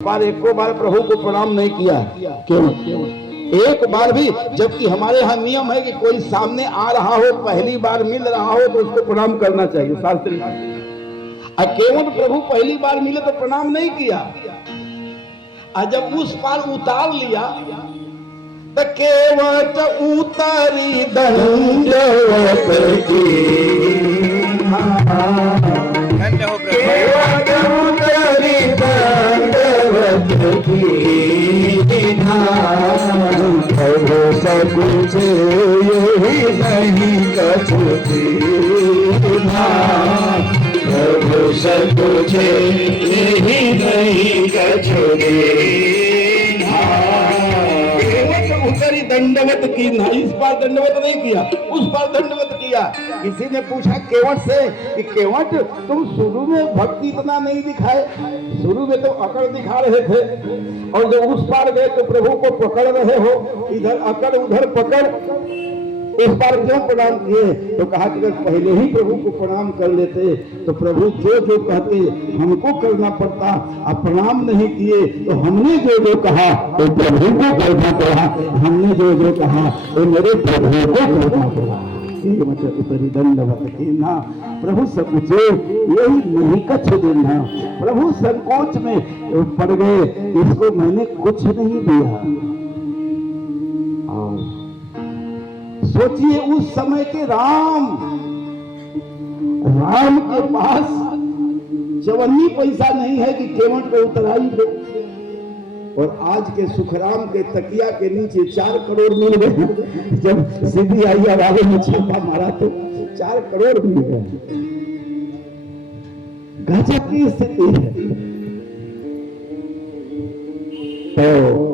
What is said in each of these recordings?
बार एको बार प्रभु को प्रणाम नहीं किया। क्यों? एक बार भी, जबकि हमारे यहाँ नियम है कि कोई सामने आ रहा हो, पहली बार मिल रहा हो तो उसको प्रणाम करना चाहिए शास्त्री। केवल प्रभु पहली बार मिले तो प्रणाम नहीं किया, और जब उस पार उतार लिया तो केवट उतारी दंडवत की, केवट उतारी दंडवत की, प्रभु सब कुछ यही नहीं कछु दीना, प्रभु सब कुछ यही नहीं कछु दीना। उतरी दंडवत की ना, इस बार दंडवत नहीं किया, उस बार दंडवत किया। किसी ने पूछा केवट से कि केवट तुम शुरू में भक्ति इतना नहीं दिखाए, शुरू में तो अकड़ दिखा रहे थे, और जब उस पार गए तो प्रभु को पकड़ रहे हो, इधर अकड़ उधर पकड़, इस बार क्यों प्रणाम किए? तो कहा कि अगर पहले ही प्रभु को प्रणाम कर लेते तो प्रभु जो जो कहते हमको करना पड़ता, अब प्रणाम नहीं किए तो हमने जो जो कहा तो प्रभु को करना पड़ा, हमने जो जो कहा तो मेरे प्रभु को करना पड़ा। ये मतलब ऊपरी दंडवत की ना, प्रभु सब कुछ यही नहीं कछु देना, प्रभु संकोच में पड़ गए, इसको मैंने कुछ नहीं दिया। और सोचिए उस समय के राम के पास चवन्नी पैसा नहीं है कि केवट को उतराई दे, और आज के सुखराम के तकिया के नीचे 4 करोड़ मिल गए। जब सीबीआई वाले ने छापा मारा तो 4 करोड़ मिल गए। गजब की स्थिति है। तो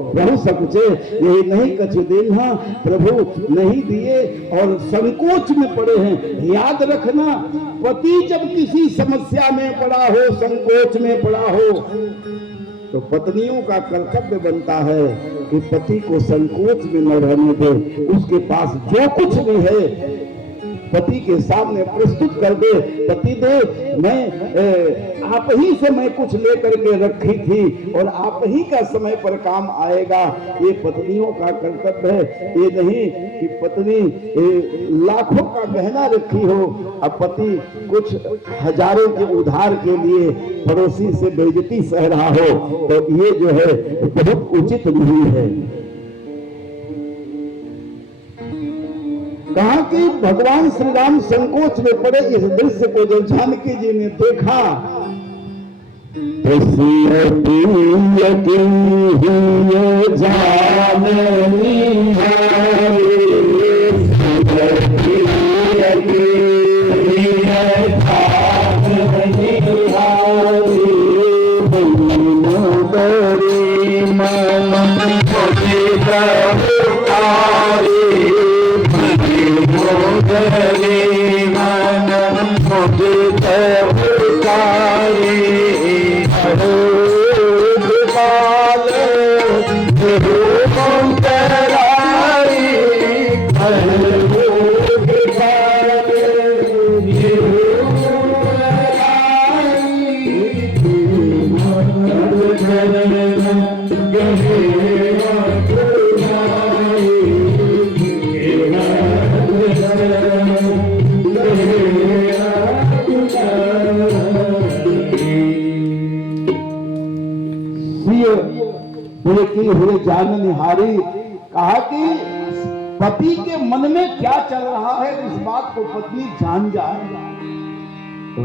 प्रभु सब कुछ यही नहीं कछु देना, प्रभु नहीं दिए और संकोच में पड़े हैं। याद रखना, पति जब किसी समस्या में पड़ा हो, संकोच में पड़ा हो, तो पत्नियों का कर्तव्य बनता है कि पति को संकोच में न रहने दे, उसके पास जो कुछ भी है पति के सामने प्रस्तुत कर दे। पति दे, मैं आप ही से मैं कुछ लेकर के रखी थी और आप ही का समय पर काम आएगा, ये पत्नियों का कर्तव्य है। ये नहीं कि पत्नी लाखों का गहना रखी हो, अब पति कुछ हजारों के उधार के लिए पड़ोसी से बेइज्जती सह रहा हो, तो ये जो है बहुत उचित नहीं है। कहा कि भगवान श्री राम संकोच में पड़े। इस दृश्य को जब जानकी जी ने देखा तो हुए जान निहारी। कहा कि पति के मन में क्या चल रहा है, इस बात को पत्नी जान जाए तो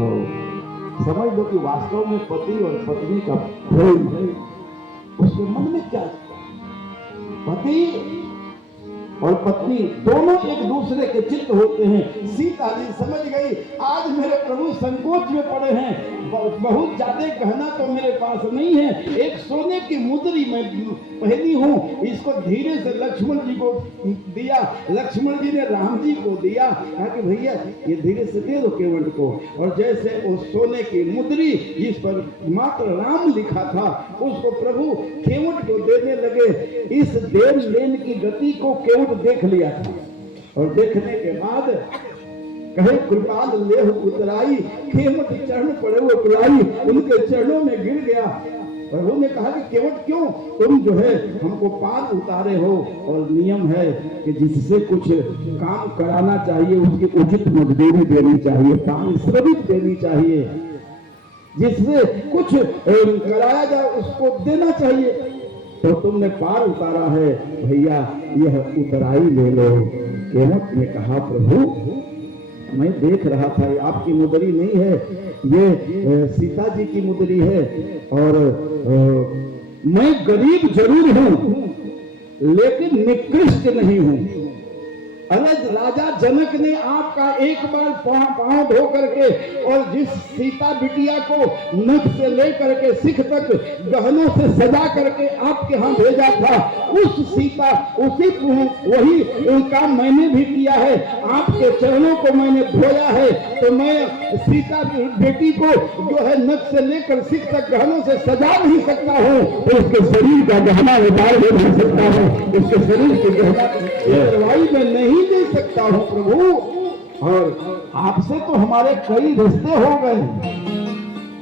समझ लो कि वास्तव में पति और पत्नी का प्रेम है। उसके मन में क्या, पति और पत्नी दोनों एक दूसरे के चित्त होते हैं। सीता जी समझ गई, आज मेरे प्रभु संकोच में पड़े हैं, बहुत ज्यादा गहना तो मेरे पास नहीं है, एक सोने की मुद्री मैं पहनी हूँ, इसको धीरे से लक्ष्मण जी को दिया। लक्ष्मण जी ने राम जी को दिया, कहा कि भैया ये धीरे से दे दो केवट को। और जैसे उस सोने की मुद्री जिस पर मात्र राम लिखा था, उसको प्रभु केवट को देने लगे। इस देन लेन की गति को केवट देख लिया था, और देखने के बाद कहे कृपाल लेह उतराई, खेमत चरण पड़े वो उतराई, उनके चरणों में गिर गया। प्रभु ने कहा कि केवट क्यों, तुम जो है हमको पार उतारे हो, और नियम है कि जिससे कुछ काम कराना चाहिए उसकी उचित मजदूरी देनी चाहिए, पारिश्रमिक देनी चाहिए, जिससे कुछ कराया जाए उसको देना चाहिए। तो तुमने पार उतारा है भैया, यह उतराई ले लो। केवट ने कहा प्रभु मैं देख रहा था आपकी मुद्री नहीं है, ये सीता जी की मुद्री है, और मैं गरीब जरूर हूं लेकिन निकृष्ट नहीं हूं। अरे राजा जनक ने आपका एक बार पांव धो करके और जिस सीता बिटिया को नख से लेकर के सिख तक गहनों से सजा करके आपके यहाँ भेजा था, उस सीता उसी वही काम मैंने भी किया है, आपके चरणों को मैंने धोया है। तो मैं सीता बेटी को जो है नख से लेकर सिख तक गहनों से सजा नहीं सकता हूँ, तो उसके शरीर का गहना उतार नहीं सकता हूँ, उसके शरीर की गहना में नहीं दे सकता हूं प्रभु। और आपसे तो हमारे कई रिश्ते हो गए।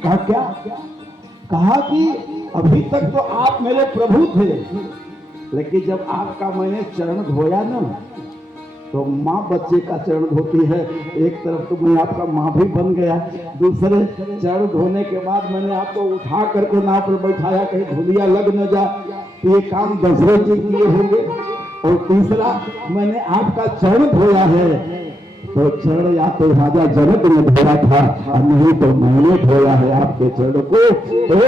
कहा क्या? कहा कि अभी तक तो आप मेरे प्रभु थे, लेकिन जब आपका मैंने चरण धोया ना, तो माँ बच्चे का चरण धोती है, एक तरफ तो मैं आपका माँ भी बन गया, दूसरे चरण धोने के बाद मैंने आपको उठा करके नाव पर बैठाया, कहीं धुलिया लग न जा, तो ये काम दशरथ जी किए होंगे। और तीसरा मैंने आपका चरण धोया है, तो चरण या तो राजा जनक ने धोया था और नहीं तो मैंने धोया है आपके चरण को। तो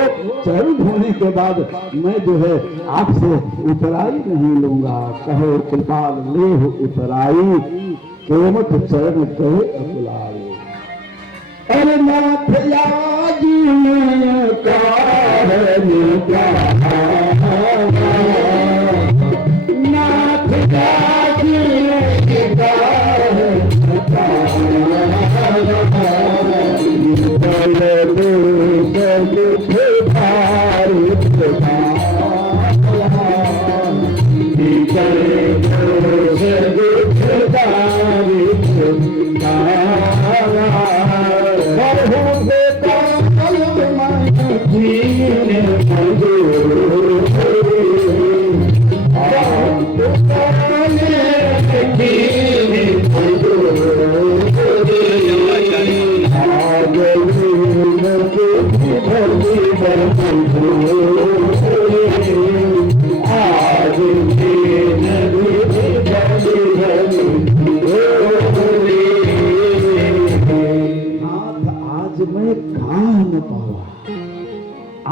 चरण धोने के बाद मैं जो है आपसे उतराई नहीं लूंगा। कहो कृपाल ले उतराई, केवट चरण कहे अकुलाई। अरे नाथ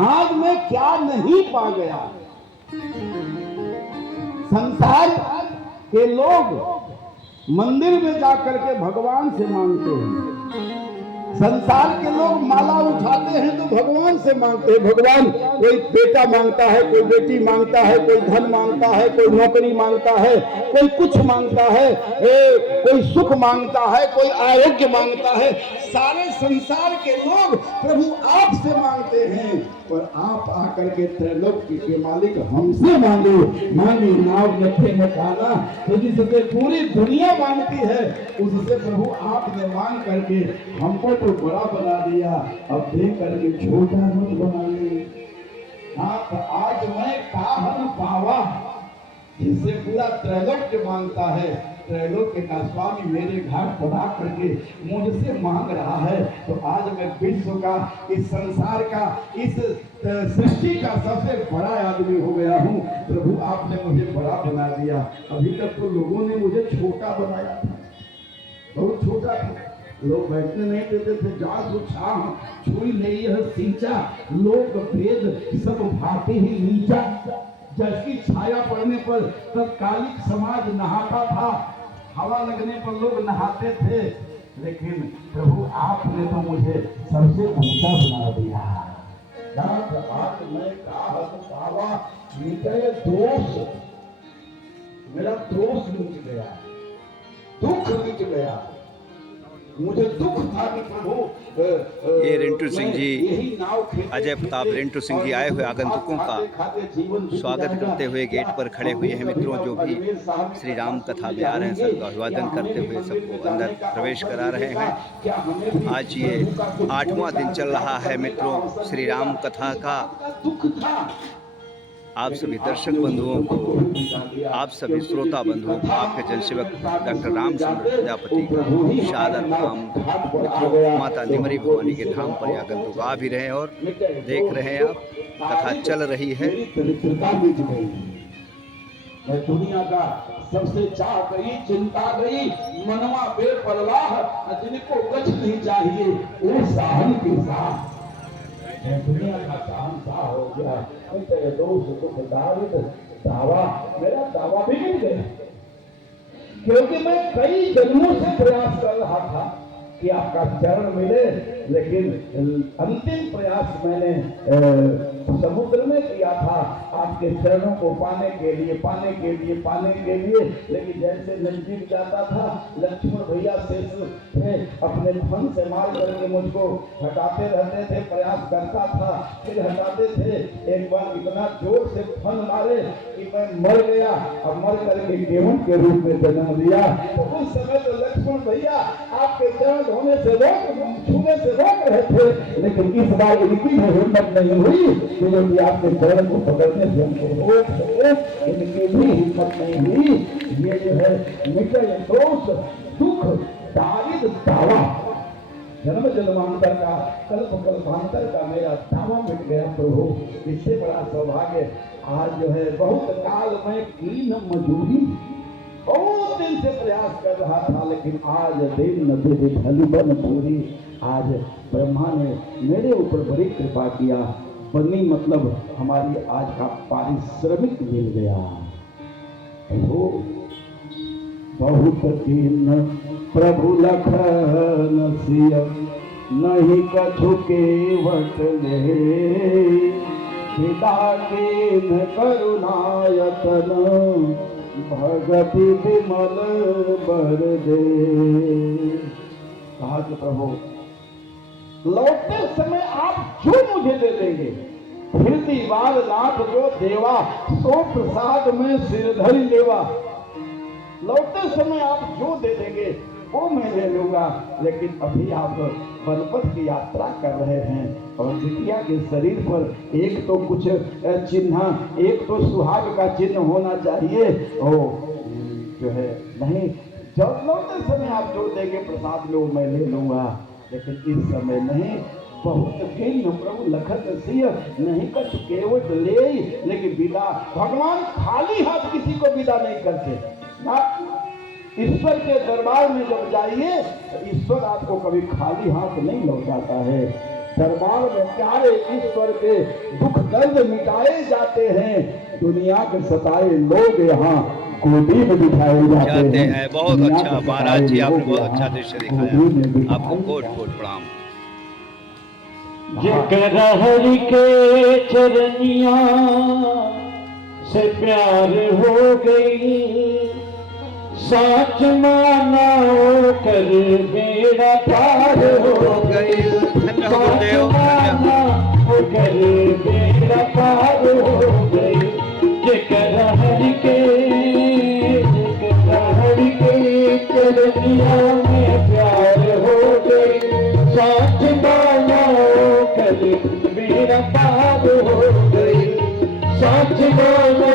आज मैं क्या नहीं पा गया। संसार के लोग मंदिर में जाकर के भगवान से मांगते हैं, संसार के लोग माला उठाते हैं तो भगवान से मांगते हैं। भगवान कोई बेटा मांगता है, कोई बेटी मांगता है, कोई धन मांगता है, कोई नौकरी मांगता है, कोई कुछ मांगता है, कोई सुख मांगता है, कोई आरोग्य मांगता है। सारे संसार के लोग प्रभु आपसे मांगते हैं, और आप आकर के त्रैलोक्य के मालिक हमसे मांगे। मांगी नाव लखे में काला, तो जिससे पूरी दुनिया मांगती है उससे प्रभु आपने मांग करके हमको तो बड़ा बना दिया, अब देख करके छोटा मत बनाइए। तो आज मैं काहन पावा, जिससे पूरा त्रैलोक्य मांगता है, त्रैलोक्य का स्वामी मेरे घाट पर आ करके मुझसे मांग रहा है। तो आज मैं विश्व का, इस संसार का, इस सृष्टि का सबसे बड़ा आदमी हो गया हूँ। प्रभु आपने मुझे बड़ा बना दिया। अभी तक तो लोगों ने मुझे छोटा बनाया था, बहुत छोटा था, लोग बैठने नहीं देते थे। जात छुई नहीं है सींचा, लोग भेद सब भांति ही नीचा। जिसकी छाया पड़ने पर तत्कालिक समाज नहाता था, हवा लगने पर लोग नहाते थे, लेकिन प्रभु आपने तो मुझे सबसे ऊंचा बना दिया। आज मैं पावा दोष, मेरा दोष मिट गया, दुख मिट गया। मुझे दुख था कि प्रभु ये रिंटू सिंह जी, अजय प्रताप रिंटू सिंह जी आए हुए आगंतुकों का स्वागत करते हुए गेट पर खड़े हुए हैं। मित्रों, जो भी श्री राम कथा में आ रहे हैं सबका अभिवादन करते हुए सबको अंदर प्रवेश करा रहे हैं। आज ये 8वां दिन चल रहा है मित्रों श्री राम कथा का। आप सभी दर्शक बंधुओं को, आप सभी श्रोता बंधुओं को, आपके जनसेवक डॉक्टर रामचंद्र प्रजापति का सादर प्रणाम। मित्रों, माता निमरी भवानी के धाम पर आगंतुक आ भी रहे हैं और देख रहे हैं आप, कथा चल रही है। मैं दुनिया का सबसे चाह गई, चिंता गई, मनवा बेपरवाह, जिनको कुछ नहीं चाहिए वो साहन के साथ दुनिया का शहंशाह हो गया। तेरे दोस्त दुख दाविद दावा, मेरा दावा भी नहीं गया, क्योंकि मैं कई जन्मों से प्रयास कर रहा था कि आपका चरण मिले, लेकिन अंतिम प्रयास मैंने समुद्र में किया था आपके चरणों को पाने के लिए। लेकिन जैसे नजदीक जाता था, लक्ष्मण भैया शेष थे, अपने फन से मार करके मुझको हटाते रहते थे, प्रयास करता था फिर हटाते थे। एक बार इतना जोर से फन मारे कि मैं मर गया, अब मर करके गेहूं के रूप में जन्म लिया। तो उस समय तो लक्ष्मण भैया आपके चरण होने से छूने से रोक रहे थे, लेकिन इस बार इनकी भी हिम्मत नहीं हुई कि जो भी आपके चरण को पकड़ने से हमको रोक सके, इनकी भी हिम्मत नहीं हुई। ये जो है मिटे दोष दुख दारिद दावा, जन्म जन्मांतर का कल्प कल्पांतर का मेरा दावा मिट गया प्रभु। इससे बड़ा सौभाग्य आज जो है, बहुत काल में की न मजूरी, बहुत दिन से प्रयास कर रहा था, लेकिन आज दिन ढलबन पूरी। आज ब्रह्मा ने मेरे ऊपर बड़ी कृपा किया, बनी मतलब हमारी आज का पारिश्रमिक मिल गया। वो बहुत दिन प्रभु लखन सिय नहीं कछु केवट ले, पिता के न करुणायतन भगति विमल बर दे। कहा कि प्रभु लौटते समय आप जो मुझे दे देंगे, फिर दीवार नाथ जो देवा, सो प्रसाद में सिरधरी देवा। लौटते समय आप जो दे देंगे वो मैं ले लूंगा, लेकिन अभी आप वनपथ की यात्रा कर रहे हैं और बिटिया के शरीर पर एक तो कुछ चिन्ह, एक तो सुहाग का चिन्ह होना चाहिए। ओ जो है नहीं, जब लौटते समय आप जो देंगे प्रसाद लो मैं ले लूंगा, लेकिन इस समय नहीं। बहुत किन्न प्रभु लखन सिय नहीं कछु केवट ले, लेकिन विदा भगवान खाली हाथ किसी को विदा नहीं करते ना। ईश्वर के दरबार में जब जाइए तो ईश्वर आपको कभी खाली हाथ नहीं लौटाता है। दरबार में प्यारे ईश्वर के दुख दर्द मिटाए जाते हैं, दुनिया के सताए लोग यहाँ गोदी में बिठाए जाते हैं। बहुत अच्छा महाराज जी, आपने बहुत अच्छा दृश्य दिखाया, आपको कोट कोट प्रणाम। जेकर हरि के चरनिया से प्यार हो गई, साच माना कर बेड़ा पार हो गई, साच माना कर बेड़ा पार हो गई। जेकर हरि के चरनिया में प्यार हो गई, साच माना कर बेड़ा पार हो गई, साच माना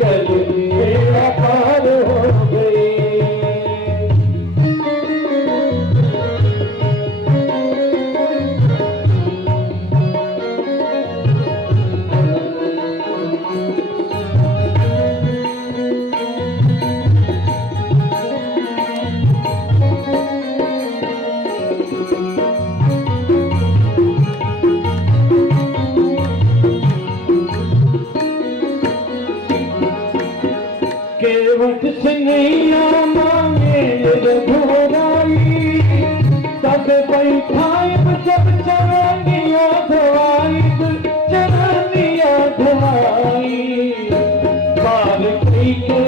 कर बेड़ा पार हो गई। केवट से नैया मांगे रघुराई, तब बैठाई जब चरनिया धोई, चरनिया धोई। पार कई के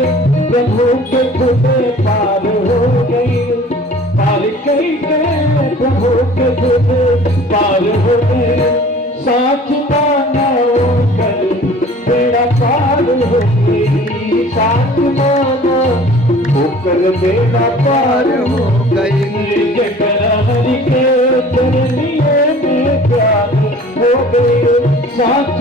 प्रभु के खुदे पार हो गई, पार कई के साथ माना होकर बेड़ा पार हो गई। जकर हरि के चरनिए में प्यार हो गई, साथ